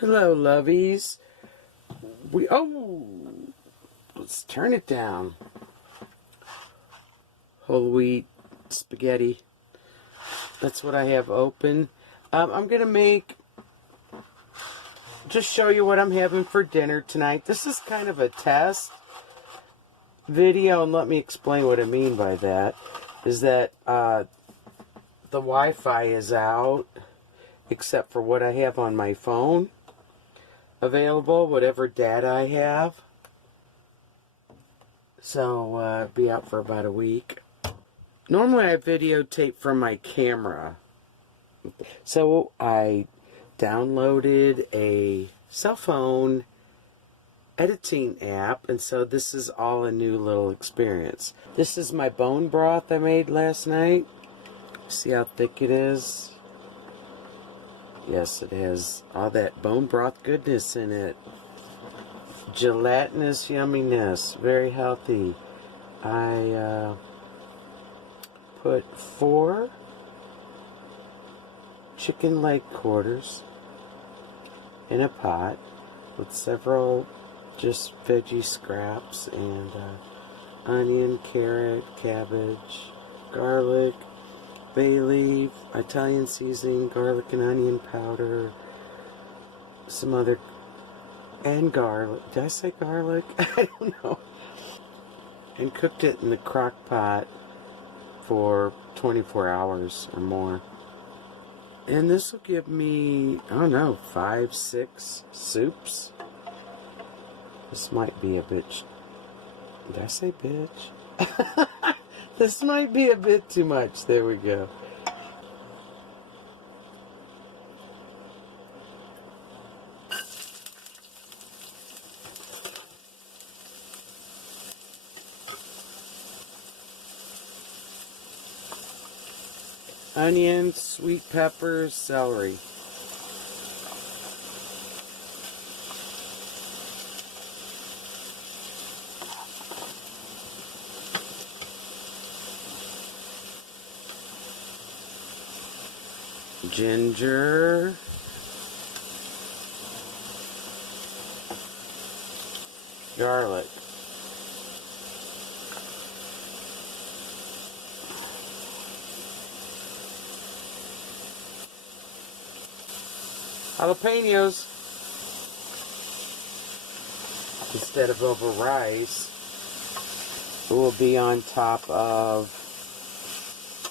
Hello, lovies. Let's turn it down. Whole wheat spaghetti. That's what I have open. I'm going to just show you what I'm having for dinner tonight. This is kind of a test video, and let me explain what I mean by that. Is that the Wi-Fi is out, except for what I have on my phone available, whatever data I have. So, be out for about a week. Normally I videotape from my camera. So I downloaded a cell phone editing app, and so this is all a new little experience. This is my bone broth I made last night. See how thick it is? Yes, it has all that bone broth goodness in it. Gelatinous yumminess. Very healthy. I put 4 chicken leg quarters in a pot with several just veggie scraps and onion, carrot, cabbage, garlic, bay leaf, Italian seasoning, garlic and onion powder, some other, and garlic. Did I say garlic? I don't know. And cooked it in the crock pot for 24 hours or more. And this will give me, I don't know, 5, 6 soups. This might be a bitch. Did I say bitch? This might be a bit too much. There we go. Onion, sweet peppers, celery. Ginger. Garlic. Jalapenos. Instead of over rice, it will be on top of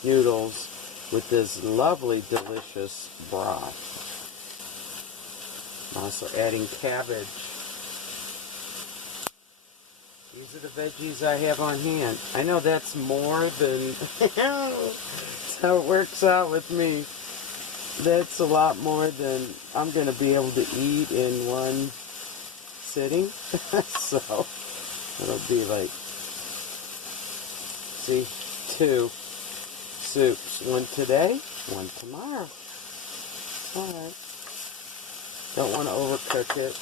noodles with this lovely, delicious broth. I'm also adding cabbage. These are the veggies I have on hand. I know that's more than... That's how it works out with me. That's a lot more than I'm going to be able to eat in one sitting. So, it'll be like, see, 2 soups. One today, one tomorrow. Alright. Don't want to overcook it.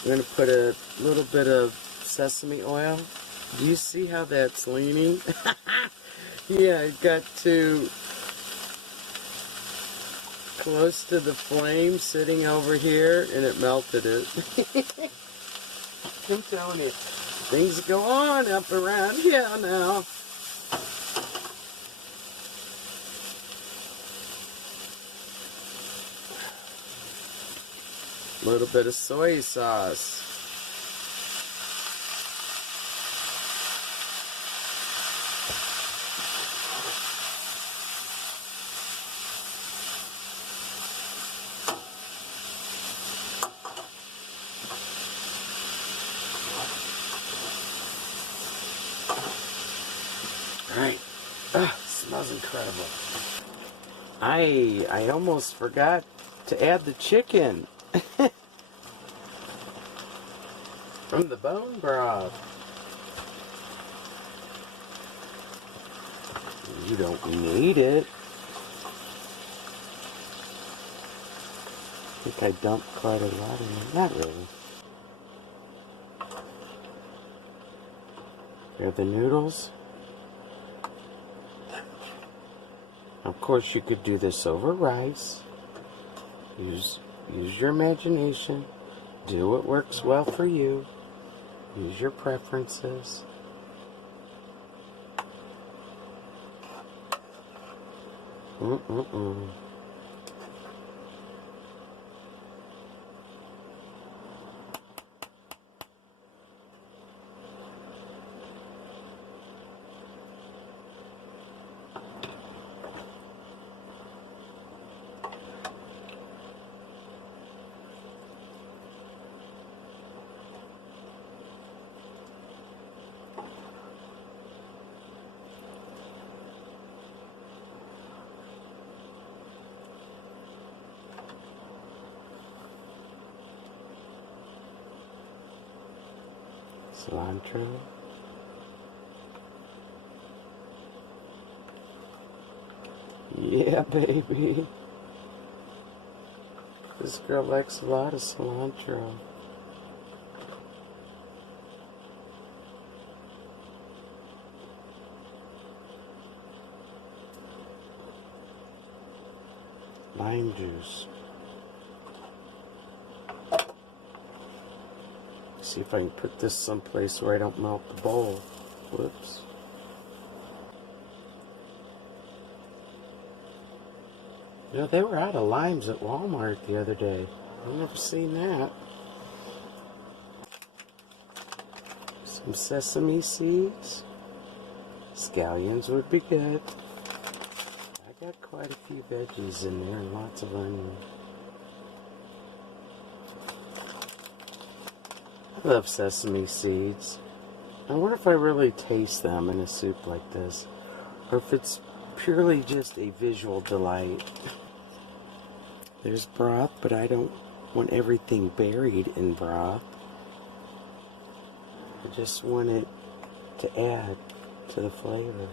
I'm going to put a little bit of sesame oil. Do you see how that's leaning? Yeah, it got too close to the flame sitting over here and it melted it. I'm telling you, things go on up around here now. A little bit of soy sauce. Alright. Smells incredible. I almost forgot to add the chicken. From the bone broth. You don't need it. I think I dumped quite a lot in it. Not really. Here are the noodles. Of course, you could do this over rice. Use your imagination. Do what works well for you. Use your preferences. Cilantro. Yeah, baby. This girl likes a lot of cilantro. Lime juice. See if I can put this someplace where I don't melt the bowl. Whoops. You know, they were out of limes at Walmart the other day. I've never seen that. Some sesame seeds. Scallions would be good. I got quite a few veggies in there and lots of onion. I love sesame seeds. I wonder if I really taste them in a soup like this, or if it's purely just a visual delight. There's broth, but I don't want everything buried in broth. I just want it to add to the flavor.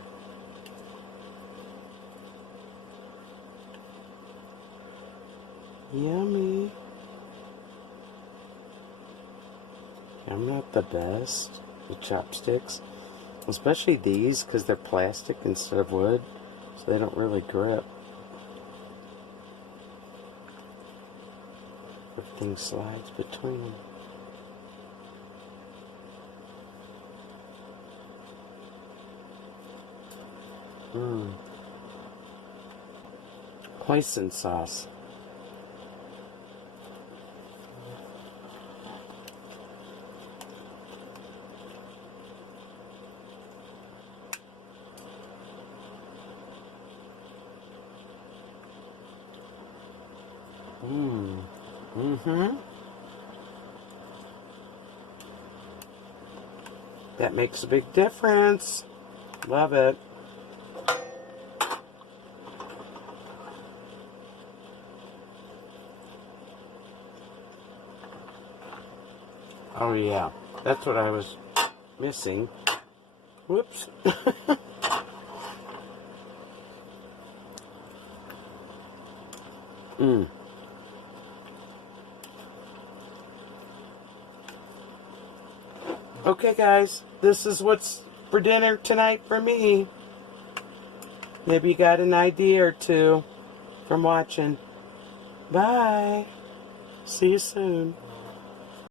Yummy. I'm not the best with chopsticks, especially these because they're plastic instead of wood, so they don't really grip. Everything slides between them. Hoisin sauce. That makes a big difference. Love it. Oh yeah, that's what I was missing. Whoops. Okay guys, this is what's for dinner tonight for me. Maybe you got an idea or two from watching. Bye. See you soon.